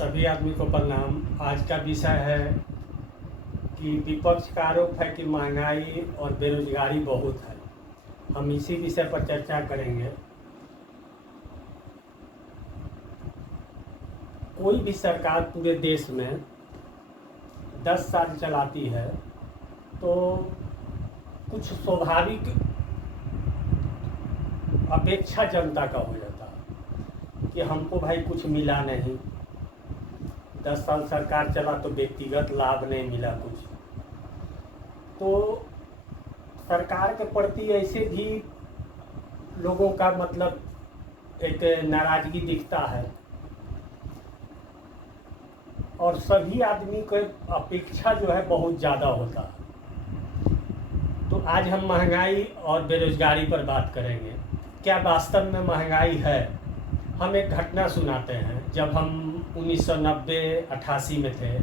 सभी आदमी को प्रणाम। आज का विषय है कि विपक्ष का आरोप है कि महंगाई और बेरोजगारी बहुत है। हम इसी विषय पर चर्चा करेंगे। कोई भी सरकार पूरे देश में 10 साल चलाती है तो कुछ स्वाभाविक अपेक्षा जनता का हो जाता है कि हमको भाई कुछ मिला नहीं। 10 साल सरकार चला तो व्यक्तिगत लाभ नहीं मिला कुछ, तो सरकार के प्रति ऐसे भी लोगों का मतलब एक नाराजगी दिखता है और सभी आदमी को अपेक्षा जो है बहुत ज़्यादा होता है। तो आज हम महंगाई और बेरोजगारी पर बात करेंगे। क्या वास्तव में महंगाई है? हम एक घटना सुनाते हैं। जब हम 1990-88 में थे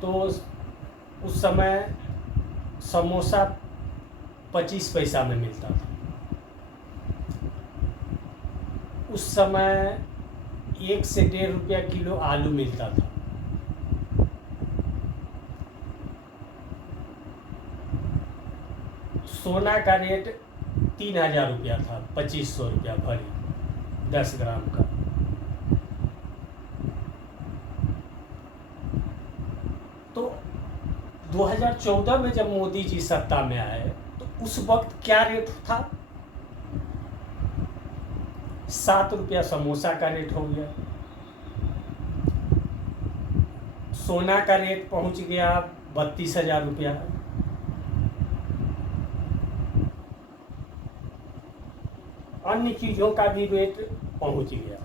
तो उस समय समोसा 25 पैसा में मिलता था। उस समय 1 से 1.5 रुपया किलो आलू मिलता था। सोना का रेट 3000 रुपया था, 2500 रुपया भरी 10 ग्राम का। तो 2014 में जब मोदी जी सत्ता में आए तो उस वक्त क्या रेट था? 7 रुपया समोसा का रेट हो गया। सोना का रेट पहुंच गया 32,000 रुपया। अन्य चीज़ों का भी रेट पहुंच गया।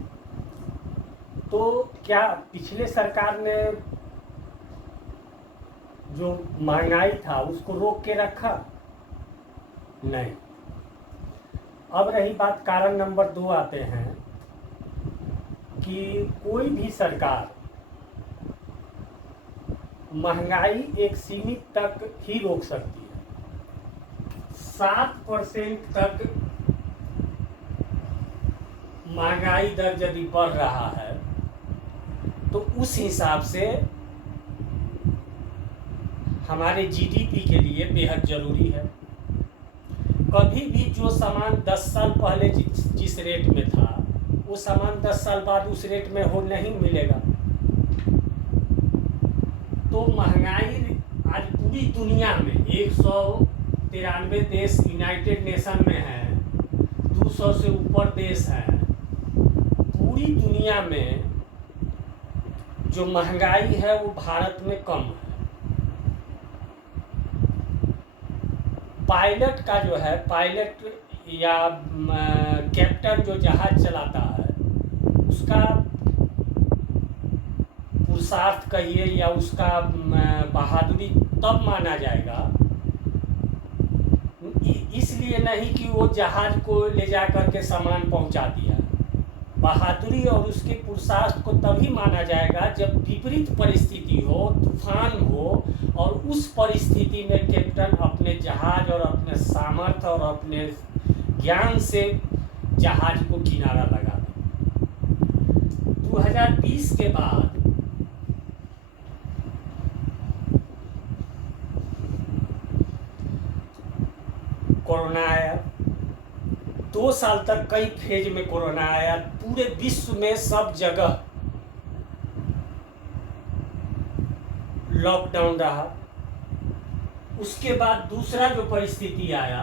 तो क्या पिछले सरकार ने जो महंगाई था उसको रोक के रखा? नहीं। अब रही बात, कारण नंबर 2 आते हैं कि कोई भी सरकार महंगाई एक सीमित तक ही रोक सकती है। 7% तक महंगाई दर यदि बढ़ रहा है तो उस हिसाब से हमारे जीडीपी के लिए बेहद जरूरी है। कभी भी जो सामान 10 साल पहले जिस रेट में था वो सामान 10 साल बाद उस रेट में हो नहीं मिलेगा। तो महंगाई आज पूरी दुनिया में 193 देश यूनाइटेड नेशन में हैं, 200 से ऊपर देश हैं। पूरी दुनिया में जो महंगाई है वो भारत में कम है। पायलट का जो है, पायलट या कैप्टन जो जहाज चलाता है उसका पुरुषार्थ कहिए या उसका बहादुरी तब माना जाएगा, इसलिए नहीं कि वो जहाज को ले जा कर के सामान पहुंचा दिया। बहादुरी और उसके पुरुषार्थ को तभी माना जाएगा जब विपरीत परिस्थिति हो, तूफान हो और उस परिस्थिति में कैप्टन अपने जहाज और अपने सामर्थ्य और अपने ज्ञान से जहाज को किनारा लगा दे। 2020 के बाद कोरोना आया। 2 साल तक कई फेज में कोरोना आया। पूरे विश्व में सब जगह लॉकडाउन रहा। उसके बाद दूसरा जो परिस्थिति आया,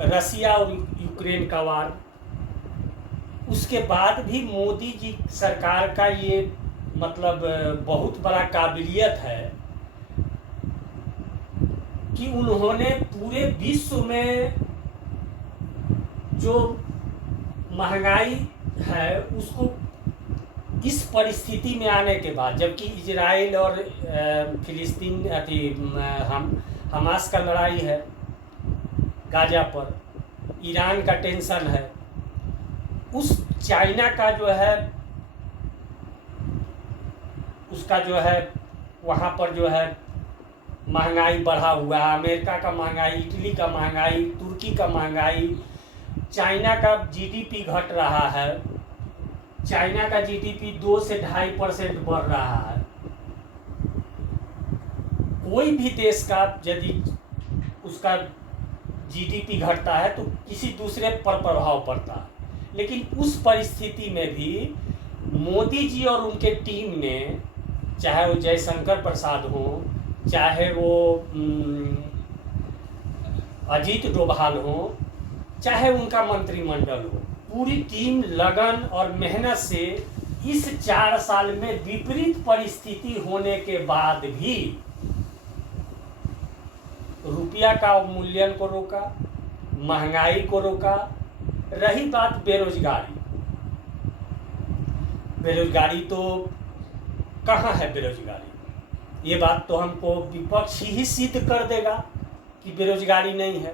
रसिया और यूक्रेन का वार। उसके बाद भी मोदी जी सरकार का ये मतलब बहुत बड़ा काबिलियत है कि उन्होंने पूरे विश्व में जो महंगाई है उसको इस परिस्थिति में आने के बाद, जबकि इजराइल और फिलिस्तीन हमास का लड़ाई है गाजा पर, ईरान का टेंशन है, उस चाइना का जो है उसका जो है वहाँ पर जो है महंगाई बढ़ा हुआ है। अमेरिका का महंगाई, इटली का महंगाई, तुर्की का महंगाई, चाइना का जीडीपी घट रहा है। चाइना का जीडीपी 2 से 2.5% बढ़ रहा है। कोई भी देश का यदि उसका जीडीपी घटता है तो किसी दूसरे पर प्रभाव पड़ता है, लेकिन उस परिस्थिति में भी मोदी जी और उनके टीम ने, चाहे वो जयशंकर प्रसाद हो, चाहे वो अजीत डोभाल हो, चाहे उनका मंत्रिमंडल हो, पूरी टीम लगन और मेहनत से इस 4 साल में विपरीत परिस्थिति होने के बाद भी रुपया का अवमूल्यन को रोका, महंगाई को रोका। रही बात बेरोजगारी, बेरोजगारी तो कहाँ है बेरोजगारी? ये बात तो हमको विपक्ष ही सिद्ध कर देगा कि बेरोजगारी नहीं है।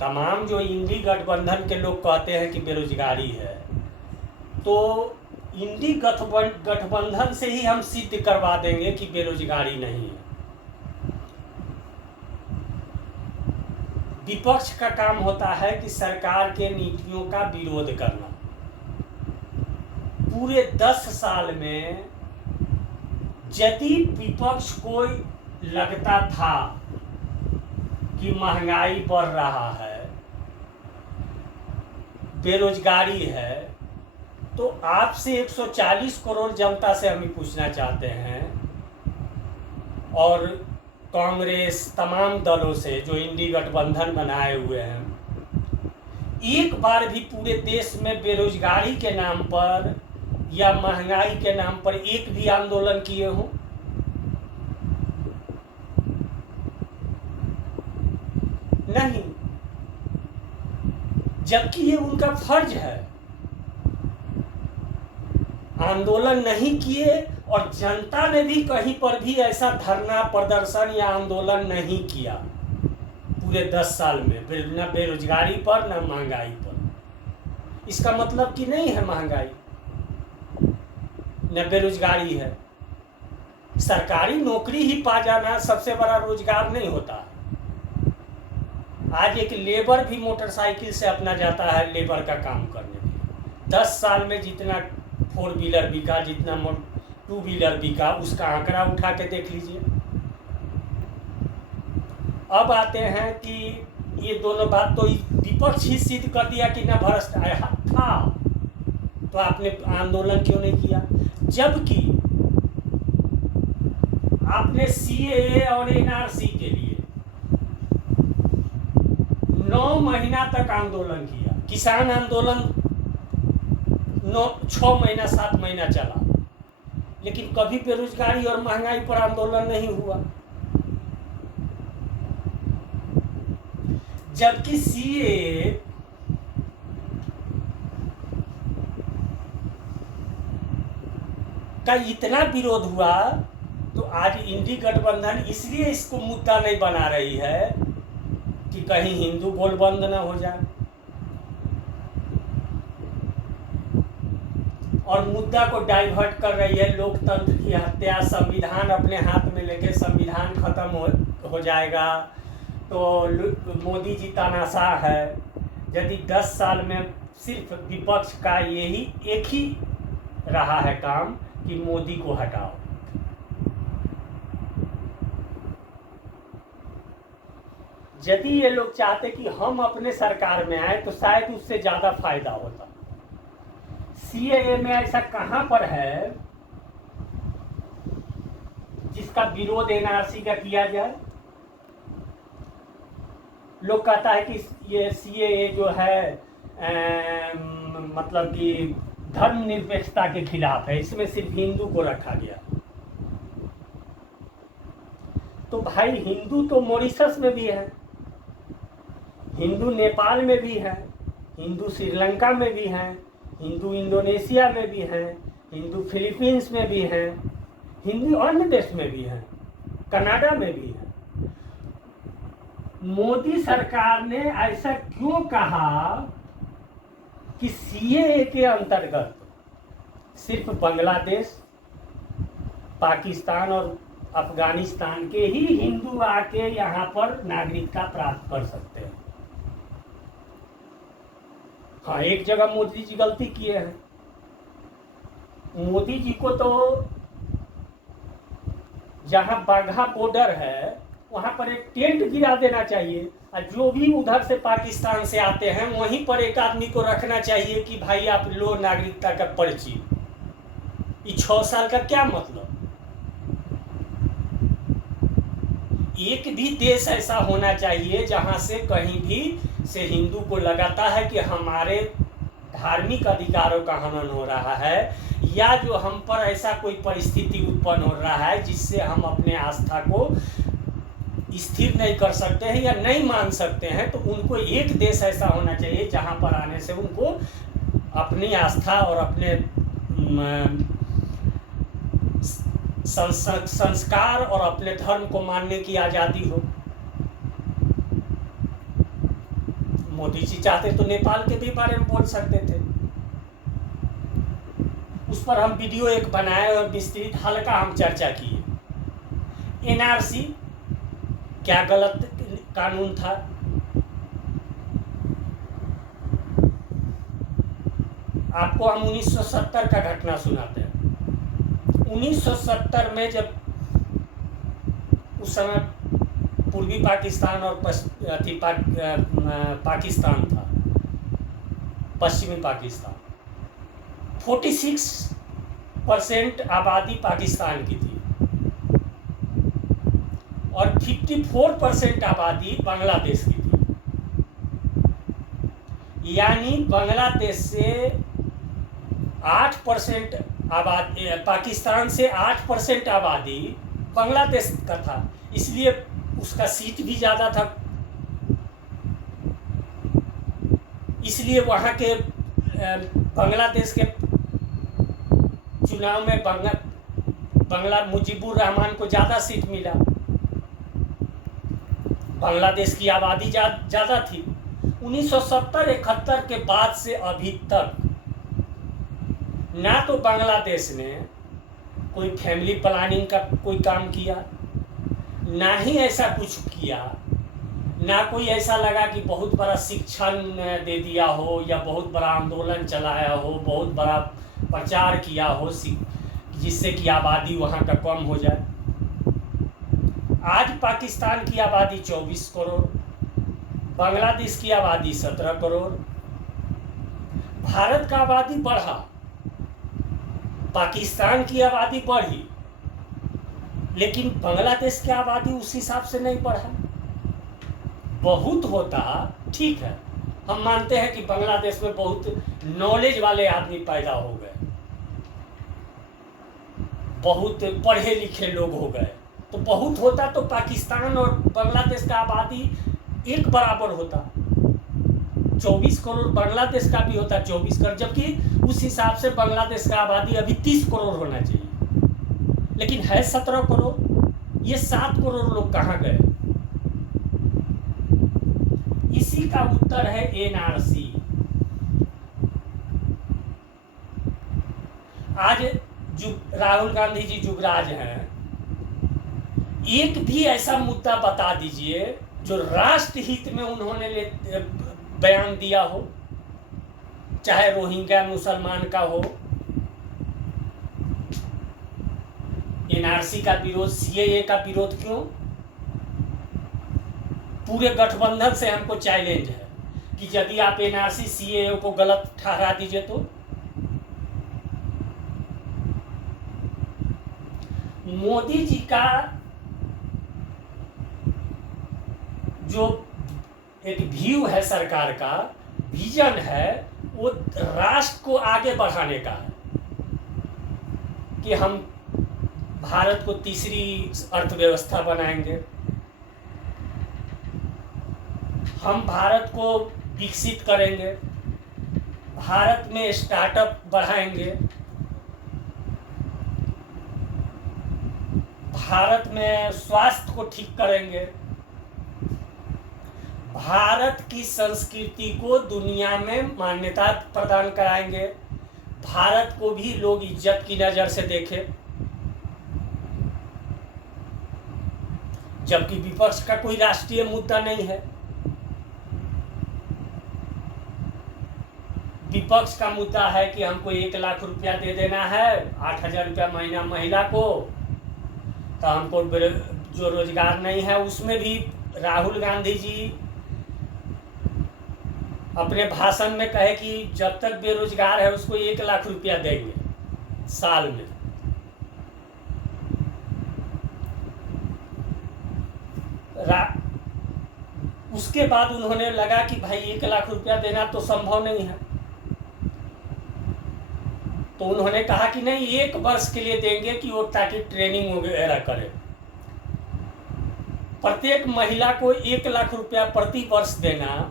तमाम जो इंडी गठबंधन के लोग कहते हैं कि बेरोजगारी है, तो इंडी गठबंधन से ही हम सिद्ध करवा देंगे कि बेरोजगारी नहीं है। विपक्ष का काम होता है कि सरकार के नीतियों का विरोध करना। पूरे 10 साल में यदि विपक्ष को लगता था कि महंगाई बढ़ रहा है, बेरोजगारी है, तो आपसे 140 करोड़ जनता से हम पूछना चाहते हैं, और कांग्रेस तमाम दलों से जो इंडी गठबंधन बनाए हुए हैं, एक बार भी पूरे देश में बेरोजगारी के नाम पर या महंगाई के नाम पर एक भी आंदोलन किए हों? नहीं। जबकि ये उनका फर्ज है। आंदोलन नहीं किए, और जनता ने भी कहीं पर भी ऐसा धरना प्रदर्शन या आंदोलन नहीं किया पूरे 10 साल में, न बेरोजगारी पर न महंगाई पर। इसका मतलब कि नहीं है महंगाई न बेरोजगारी है। सरकारी नौकरी ही पा जाना सबसे बड़ा रोजगार नहीं होता। आज एक लेबर भी मोटरसाइकिल से अपना जाता है लेबर का काम करने के लिए। 10 साल में जितना 4 व्हीलर बिका, जितना 2 व्हीलर बिका, उसका आंकड़ा उठा के देख लीजिए। अब आते हैं कि ये दोनों बात तो विपक्ष ही सिद्ध कर दिया कि ना भ्रष्टाचार था, तो आपने आंदोलन क्यों नहीं किया? जबकि आपने सीएए और एनआरसी के लिए 9 महीना तक आंदोलन किया। किसान आंदोलन 6 महीना 7 महीना चला, लेकिन कभी बेरोजगारी और महंगाई पर आंदोलन नहीं हुआ। जबकि सीएए का इतना विरोध हुआ, तो आज इंडी गठबंधन इसलिए इसको मुद्दा नहीं बना रही है कि कहीं हिंदू गोलबंद न हो जाए, और मुद्दा को डाइवर्ट कर रही है। लोकतंत्र की हत्या, संविधान अपने हाथ में लेके संविधान खत्म हो जाएगा, तो मोदी जी तानाशाह है। यदि 10 साल में सिर्फ विपक्ष का यही एक ही रहा है काम कि मोदी को हटाओ। यदि ये लोग चाहते कि हम अपने सरकार में आए तो शायद उससे ज्यादा फायदा होता। सीएए में ऐसा कहां पर है जिसका विरोध एनआरसी का किया जाए? लोग कहता है कि ये सीएए जो है मतलब कि धर्मनिरपेक्षता के खिलाफ है, इसमें सिर्फ हिंदू को रखा गया। तो भाई हिंदू तो मॉरिशस में भी है, हिंदू नेपाल में भी है, हिंदू श्रीलंका में भी है, हिंदू इंडोनेशिया में भी है, हिंदू फिलीपींस में भी है, हिंदू अन्य देश में भी है, कनाडा में भी है। मोदी सरकार ने ऐसा क्यों कहा कि सीएए के अंतर्गत सिर्फ बांग्लादेश, पाकिस्तान और अफगानिस्तान के ही हिंदू आके यहाँ पर नागरिकता प्राप्त कर सकते हैं? हाँ, एक जगह मोदी जी गलती किए हैं। मोदी जी को तो जहां बाघा बॉर्डर है वहां पर एक टेंट गिरा देना चाहिए, और जो भी उधर से पाकिस्तान से आते हैं वहीं पर एक आदमी को रखना चाहिए कि भाई आप लो नागरिकता का पर्ची। ये 6 साल का क्या मतलब? एक भी देश ऐसा होना चाहिए जहां से कहीं भी से हिंदू को लगाता है कि हमारे धार्मिक अधिकारों का हनन हो रहा है, या जो हम पर ऐसा कोई परिस्थिति उत्पन्न हो रहा है जिससे हम अपने आस्था को स्थिर नहीं कर सकते हैं या नहीं मान सकते हैं, तो उनको एक देश ऐसा होना चाहिए जहां पर आने से उनको अपनी आस्था और अपने संस्कार और अपने धर्म को मानने की आज़ादी हो। मोदी जी चाहते तो नेपाल के भी बारे में बोल सकते थे। उस पर हम वीडियो एक बनाए और विस्तृत हल्का हम चर्चा किए। एनआरसी क्या गलत कानून था? आपको हम 1970 का घटना सुनाते हैं। 1970 में जब उस समय पूर्वी पाकिस्तान और पाकिस्तान था, पश्चिमी पाकिस्तान, 46% आबादी पाकिस्तान की थी और 54% आबादी बांग्लादेश की थी। यानी बांग्लादेश से 8% आबादी, पाकिस्तान से 8% आबादी बांग्लादेश का था, इसलिए उसका सीट भी ज़्यादा था। इसलिए वहाँ के बांग्लादेश के चुनाव में मुजीबुर रहमान को ज़्यादा सीट मिला। बांग्लादेश की आबादी ज़्यादा थी। 1970-71 के बाद से अभी तक ना तो बांग्लादेश ने कोई फैमिली प्लानिंग का कोई काम किया, ना ही ऐसा कुछ किया, ना कोई ऐसा लगा कि बहुत बड़ा शिक्षण दे दिया हो या बहुत बड़ा आंदोलन चलाया हो, बहुत बड़ा प्रचार किया हो जिससे कि आबादी वहाँ का कम हो जाए। आज पाकिस्तान की आबादी 24 करोड़, बांग्लादेश की आबादी 17 करोड़। भारत का आबादी बढ़ा, पाकिस्तान की आबादी बढ़ी, लेकिन बांग्लादेश की आबादी उस हिसाब से नहीं बढ़ा। बहुत होता ठीक है, हम मानते हैं कि बांग्लादेश में बहुत नॉलेज वाले आदमी पैदा हो गए, बहुत पढ़े लिखे लोग हो गए, तो बहुत होता तो पाकिस्तान और बांग्लादेश का आबादी एक बराबर होता। 24 करोड़ बांग्लादेश का भी होता 24 करोड़, जबकि उस हिसाब से बांग्लादेश का आबादी अभी 30 करोड़ होना चाहिए, लेकिन है 17 करोड़। ये 7 करोड़ लोग कहाँ गए? इसी का उत्तर है एनआरसी। आज राहुल गांधी जी जुगराज हैं, एक भी ऐसा मुद्दा बता दीजिए जो राष्ट्र हित में उन्होंने बयान दिया हो, चाहे रोहिंग्या मुसलमान का हो, एनआरसी का विरोध, सीएए का विरोध क्यों? पूरे गठबंधन से हमको चैलेंज है कि यदि आप एनआरसी सीएए को गलत ठहरा दीजिए तो मोदी जी का जो एक व्यू है, सरकार का विजन है, वो राष्ट्र को आगे बढ़ाने का है कि हम भारत को तीसरी अर्थव्यवस्था बनाएंगे, हम भारत को विकसित करेंगे, भारत में स्टार्टअप बढ़ाएंगे, भारत में स्वास्थ्य को ठीक करेंगे, भारत की संस्कृति को दुनिया में मान्यता प्रदान कराएंगे, भारत को भी लोग इज्जत की नज़र से देखें। जबकि विपक्ष का कोई राष्ट्रीय मुद्दा नहीं है। विपक्ष का मुद्दा है कि हमको 1 लाख रुपया दे देना है, 8,000 रुपया महीना महिला को, तो हमको जो रोजगार नहीं है उसमें भी राहुल गांधी जी अपने भाषण में कहे कि जब तक बेरोजगार है उसको 1 लाख रुपया देंगे साल में। उसके बाद उन्होंने लगा कि भाई 1 लाख रुपया देना तो संभव नहीं है, तो उन्होंने कहा कि नहीं 1 वर्ष के लिए देंगे कि वो ताकि ट्रेनिंग वगैरह करे। प्रत्येक महिला को 1 लाख रुपया प्रति वर्ष देना,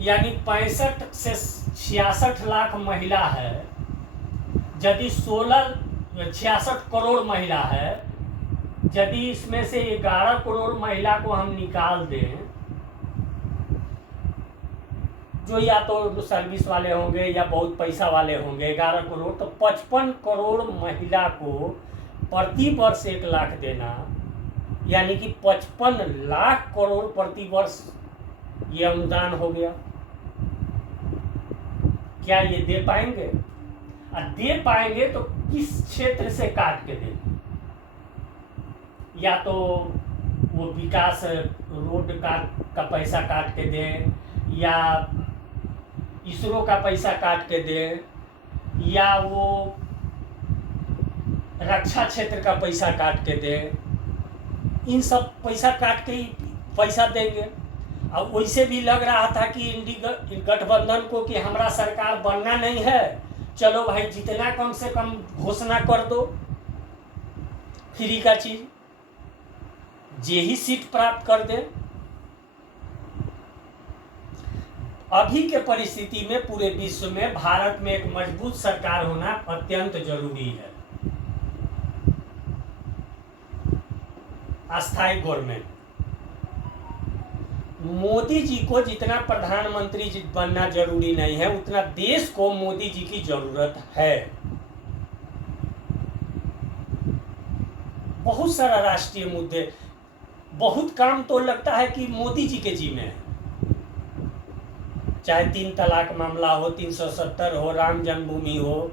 यानी 65 से 66 लाख महिला है, यदि 66 करोड़ महिला है, यदि इसमें से 11 करोड़ महिला को हम निकाल दें, जो या तो सर्विस वाले होंगे या बहुत पैसा वाले होंगे, 11 करोड़, तो 55 करोड़ महिला को प्रति वर्ष 1 लाख देना, यानी कि 55 लाख करोड़ प्रति वर्ष ये अनुदान हो गया। क्या ये दे पाएंगे? और दे पाएंगे तो किस क्षेत्र से काट के देंगे? या तो वो विकास रोड का पैसा काट के दें, या इसरो का पैसा काट के दें, या वो रक्षा क्षेत्र का पैसा काट के दें, इन सब पैसा काट के ही पैसा देंगे। अब वैसे भी लग रहा था कि गठबंधन को कि हमारा सरकार बनना नहीं है, चलो भाई जितना कम से कम घोषणा कर दो फ्री का चीज, जे ही सीट प्राप्त कर दे। अभी के परिस्थिति में पूरे विश्व में भारत में एक मजबूत सरकार होना अत्यंत जरूरी है, अस्थायी गवर्नमेंट। मोदी जी को जितना प्रधानमंत्री बनना जरूरी नहीं है, उतना देश को मोदी जी की जरूरत है। बहुत सारा राष्ट्रीय मुद्दे, बहुत काम तो लगता है कि मोदी जी के जिम्मे है, चाहे 3 तलाक मामला हो, 370 हो, राम जन्मभूमि हो,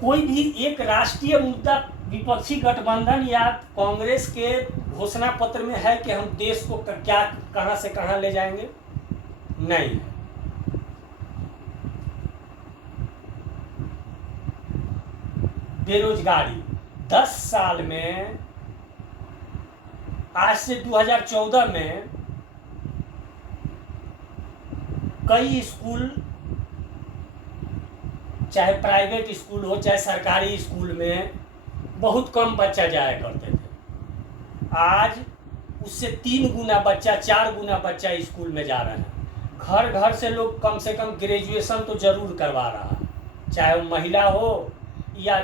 कोई भी एक राष्ट्रीय मुद्दा विपक्षी गठबंधन या कांग्रेस के घोषणा पत्र में है कि हम देश को क्या कहां से कहां ले जाएंगे? नहीं। बेरोजगारी 10 साल में, आज से 2014 में कई स्कूल, चाहे प्राइवेट स्कूल हो चाहे सरकारी स्कूल में, बहुत कम बच्चा जाया करते थे। आज उससे 3 गुना बच्चा, 4 गुना बच्चा स्कूल में जा रहे हैं। घर घर से लोग कम से कम ग्रेजुएशन तो जरूर करवा रहा है, चाहे वो महिला हो या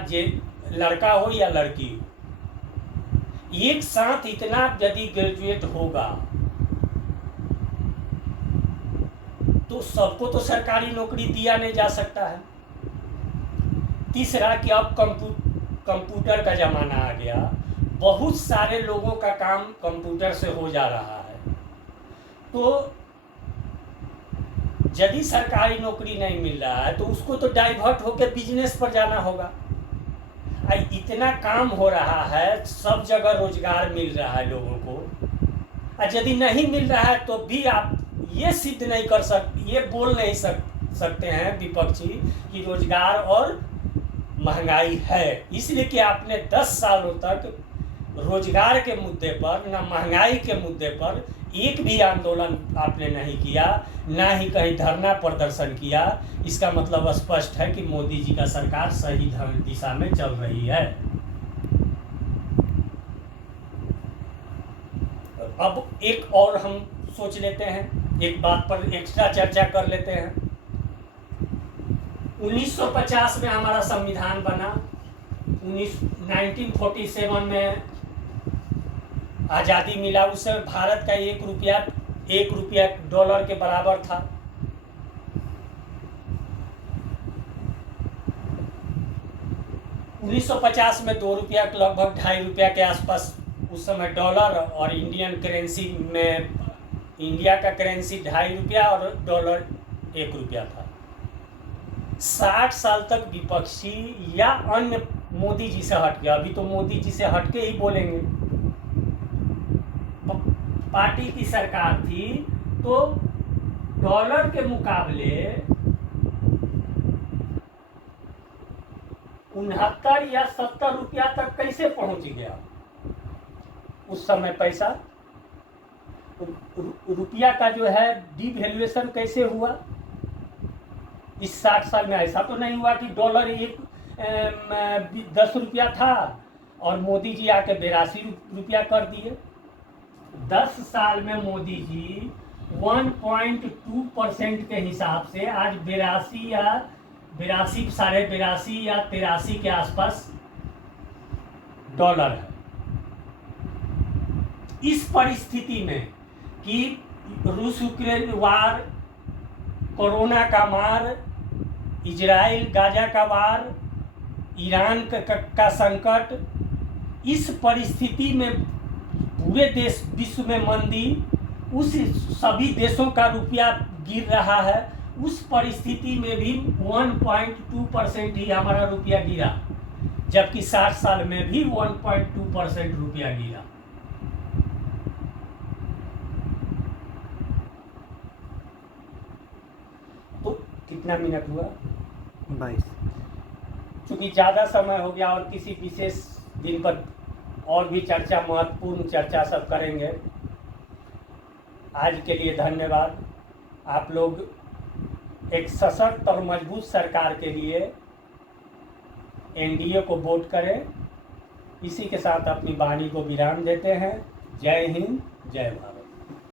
लड़का हो या लड़की हो। एक साथ इतना यदि ग्रेजुएट होगा तो सबको तो सरकारी नौकरी दिया नहीं जा सकता है। तीसरा कि अब कंप्यूटर का जमाना आ गया, बहुत सारे लोगों का काम कंप्यूटर से हो जा रहा है, तो यदि सरकारी नौकरी नहीं मिल रहा है तो उसको तो डाइवर्ट होकर बिजनेस पर जाना होगा। इतना काम हो रहा है, सब जगह रोजगार मिल रहा है लोगों को, और यदि नहीं मिल रहा है तो भी आप ये सिद्ध नहीं कर सकते, ये बोल नहीं सकते हैं विपक्षी कि रोजगार और महंगाई है। इसलिए कि आपने 10 सालों तक रोजगार के मुद्दे पर, ना महंगाई के मुद्दे पर एक भी आंदोलन आपने नहीं किया, ना ही कहीं धरना प्रदर्शन किया। इसका मतलब स्पष्ट है कि मोदी जी का सरकार सही दिशा में चल रही है। अब एक और हम सोच लेते हैं, एक बात पर एक्स्ट्रा चर्चा कर लेते हैं। 1950 में हमारा संविधान बना, 1947 में आज़ादी मिला। उस समय भारत का 1 रुपया डॉलर के बराबर था। उन्नीस सौ 50 में 2 रुपया लगभग 2.5 रुपया के आसपास उस समय डॉलर, और इंडियन करेंसी में इंडिया का करेंसी 2.5 रुपया और डॉलर 1 रुपया था। 60 साल तक विपक्षी या अन्य मोदी जी से हट गया, अभी तो मोदी जी से हटके ही बोलेंगे, पार्टी की सरकार थी, तो डॉलर के मुकाबले 69 या 70 रुपया तक कैसे पहुंच गया उस समय पैसा? रुपया का जो है डिवैल्यूएशन कैसे हुआ इस 60 साल में? ऐसा तो नहीं हुआ कि डॉलर 10 रुपया था और मोदी जी आके 82 रुपया कर दिए। 10 साल में मोदी जी 1.2% के हिसाब से आज 82 या 82, 82.5 या 83 के आसपास डॉलर है। इस परिस्थिति में कि रूस यूक्रेन वार, कोरोना का मार, इजराइल गाजा का वार, ईरान का संकट, इस परिस्थिति में पूरे देश विश्व में मंदी, उस सभी देशों का रुपया गिर रहा है, उस परिस्थिति में भी 1.2% ही हमारा रुपया गिरा, जबकि 60 साल में भी 1.2% रुपया गिरा। तो कितना मिनट हुआ? 22। चूंकि ज़्यादा समय हो गया और किसी विशेष दिन पर और भी चर्चा, महत्वपूर्ण चर्चा सब करेंगे। आज के लिए धन्यवाद। आप लोग एक सशक्त और मजबूत सरकार के लिए एनडीए को वोट करें। इसी के साथ अपनी वाणी को विराम देते हैं। जय हिंद, जय भारत।